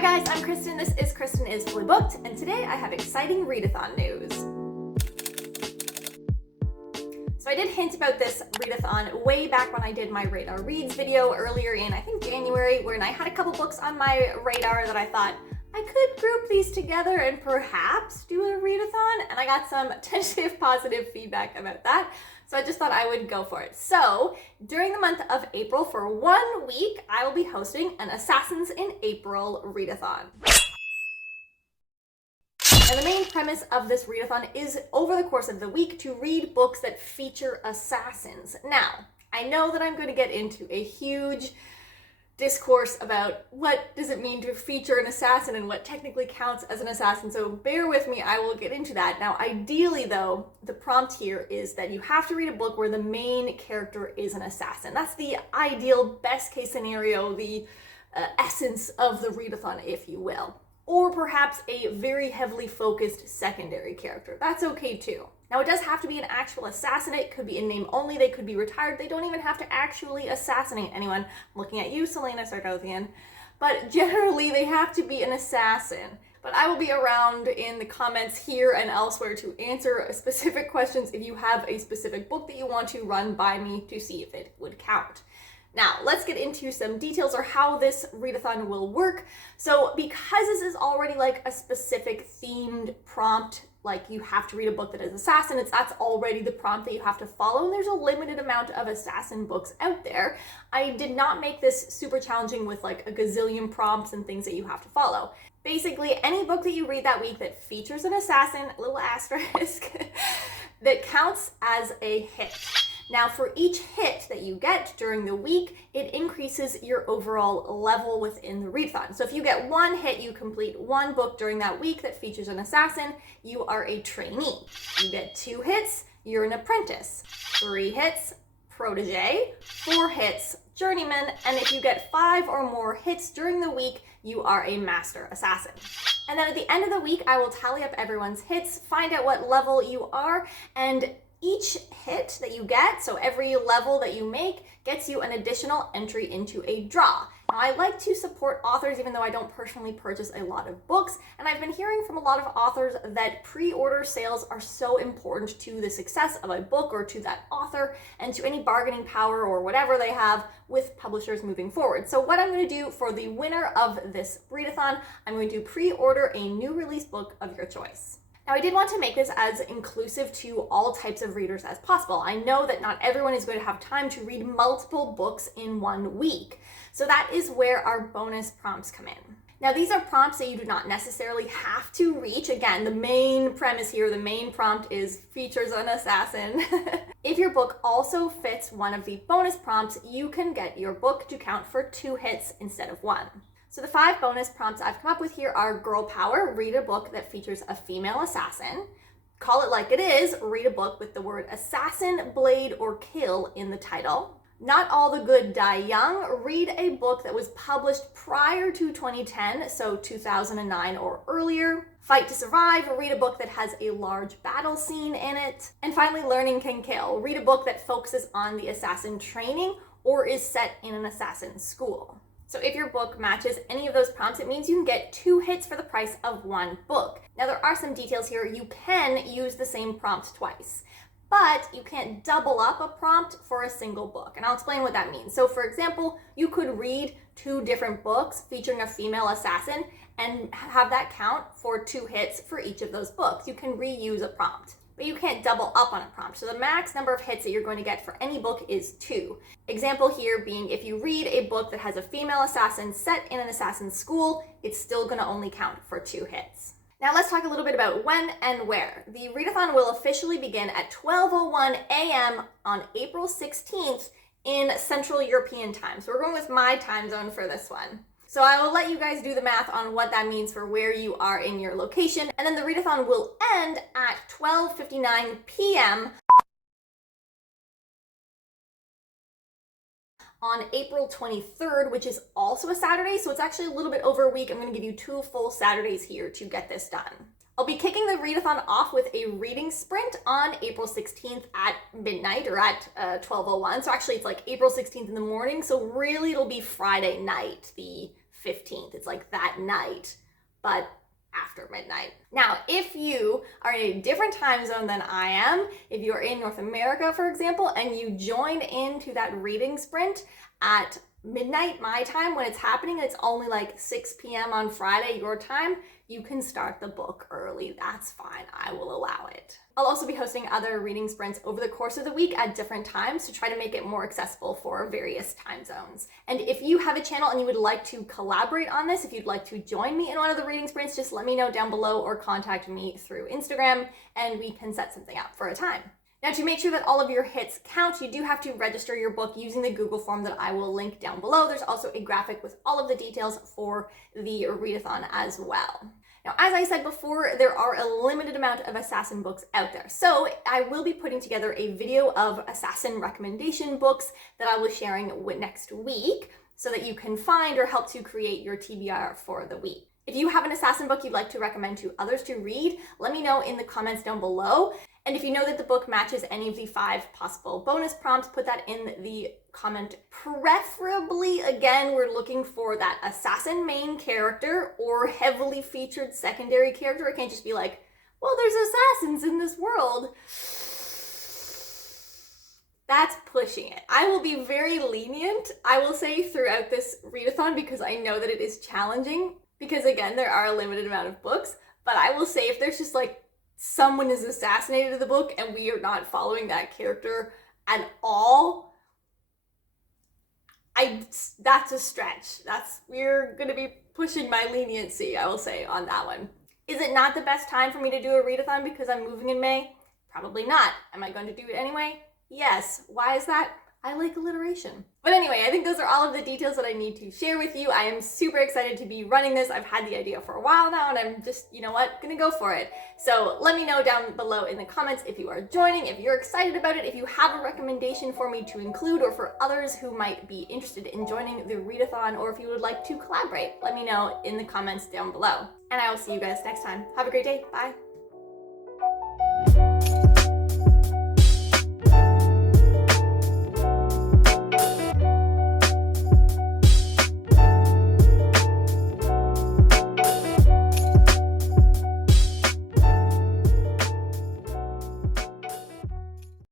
Hi guys, I'm Kristen. This is Kristen is Fully Booked, and today I have exciting readathon news. So I did hint about this readathon way back when I did my Radar Reads video earlier in, I think, January, when I had a couple books on my radar that I thought I could group these together and perhaps do a readathon, and I got some tentative positive feedback about that. So I just thought I would go for it. So during the month of April, for 1 week, I will be hosting an Assassins in April readathon. And the main premise of this readathon is, over the course of the week, to read books that feature assassins. Now, I know that I'm going to get into a huge discourse about what does it mean to feature an assassin and what technically counts as an assassin, so bear with me, I will get into that. Now, ideally though, the prompt here is that you have to read a book where the main character is an assassin. That's the ideal, best case scenario, the essence of the readathon, if you will. Or perhaps a very heavily focused secondary character. That's okay too. Now, it does have to be an actual assassinate. It could be in name only. They could be retired. They don't even have to actually assassinate anyone. I'm looking at you, Selena Sargothian. But generally, they have to be an assassin. But I will be around in the comments here and elsewhere to answer specific questions if you have a specific book that you want to run by me to see if it would count. Now, let's get into some details or how this readathon will work. So because this is already like a specific themed prompt, like you have to read a book that is assassin, that's already the prompt that you have to follow, and there's a limited amount of assassin books out there. I did not make this super challenging with like a gazillion prompts and things that you have to follow. Basically, any book that you read that week that features an assassin, little asterisk, that counts as a hit. Now, for each hit that you get during the week, it increases your overall level within the readathon. So if you get one hit, you complete one book during that week that features an assassin, you are a trainee. You get 2 hits, you're an apprentice. 3 hits, protege. 4 hits, journeyman. And if you get 5 or more hits during the week, you are a master assassin. And then at the end of the week, I will tally up everyone's hits, find out what level you are, and each hit that you get, so every level that you make, gets you an additional entry into a draw. Now, I like to support authors even though I don't personally purchase a lot of books, and I've been hearing from a lot of authors that pre-order sales are so important to the success of a book or to that author and to any bargaining power or whatever they have with publishers moving forward. So what I'm going to do for the winner of this readathon, I'm going to pre-order a new release book of your choice. Now, I did want to make this as inclusive to all types of readers as possible. I know that not everyone is going to have time to read multiple books in 1 week. So that is where our bonus prompts come in. Now, these are prompts that you do not necessarily have to reach. Again, the main premise here, the main prompt is features an assassin. If your book also fits one of the bonus prompts, you can get your book to count for 2 hits instead of 1. So the 5 bonus prompts I've come up with here are Girl Power, read a book that features a female assassin. Call It Like It Is, read a book with the word assassin, blade, or kill in the title. Not All the Good Die Young, read a book that was published prior to 2010, so 2009 or earlier. Fight to Survive, read a book that has a large battle scene in it. And finally, Learning Can Kill, read a book that focuses on the assassin training or is set in an assassin school. So if your book matches any of those prompts, it means you can get 2 hits for the price of 1 book. Now, there are some details here. You can use the same prompt twice, but you can't double up a prompt for a single book. And I'll explain what that means. So for example, you could read 2 different books featuring a female assassin and have that count for 2 hits for each of those books. You can reuse a prompt, but you can't double up on a prompt. So the max number of hits that you're going to get for any book is 2. Example here being, if you read a book that has a female assassin set in an assassin school, it's still going to only count for 2 hits. Now let's talk a little bit about when and where. The readathon will officially begin at 12:01 a.m. on April 16th in Central European time. So we're going with my time zone for this one. So I will let you guys do the math on what that means for where you are in your location. And then the readathon will end at 12:59 p.m. on April 23rd, which is also a Saturday. So it's actually a little bit over a week. I'm going to give you 2 full Saturdays here to get this done. I'll be kicking the readathon off with a reading sprint on April 16th at midnight, or at 12:01. So actually it's like April 16th in the morning. So really it'll be Friday night, the 15th. It's like that night, but after midnight. Now, if you are in a different time zone than I am, if you're in North America, for example, and you join into that reading sprint at midnight my time when it's happening, it's only like 6 p.m. on Friday your time, you can start the book early. That's fine. I will allow it. I'll also be hosting other reading sprints over the course of the week at different times to try to make it more accessible for various time zones. And if you have a channel and you would like to collaborate on this, if you'd like to join me in one of the reading sprints, just let me know down below or contact me through Instagram and we can set something up for a time. Now, to make sure that all of your hits count, you do have to register your book using the Google form that I will link down below. There's also a graphic with all of the details for the readathon as well. Now, as I said before, there are a limited amount of Assassin books out there. So I will be putting together a video of Assassin recommendation books that I will be sharing next week so that you can find or help to create your TBR for the week. If you have an Assassin book you'd like to recommend to others to read, let me know in the comments down below. And if you know that the book matches any of the 5 possible bonus prompts, put that in the comment. Preferably, again, we're looking for that assassin main character or heavily featured secondary character. It can't just be like, well, there's assassins in this world. That's pushing it. I will be very lenient, I will say, throughout this readathon because I know that it is challenging. Because again, there are a limited amount of books, but I will say if there's just like someone is assassinated in the book and we are not following that character at all, that's a stretch. We're gonna be pushing my leniency, I will say, on that one. Is it not the best time for me to do a readathon because I'm moving in May? Probably not. Am I going to do it anyway? Yes. Why is that? I like alliteration. But anyway, I think those are all of the details that I need to share with you. I am super excited to be running this. I've had the idea for a while now and I'm just, you know what, gonna go for it. So let me know down below in the comments if you are joining, if you're excited about it, if you have a recommendation for me to include or for others who might be interested in joining the readathon, or if you would like to collaborate. Let me know in the comments down below. And I will see you guys next time. Have a great day. Bye.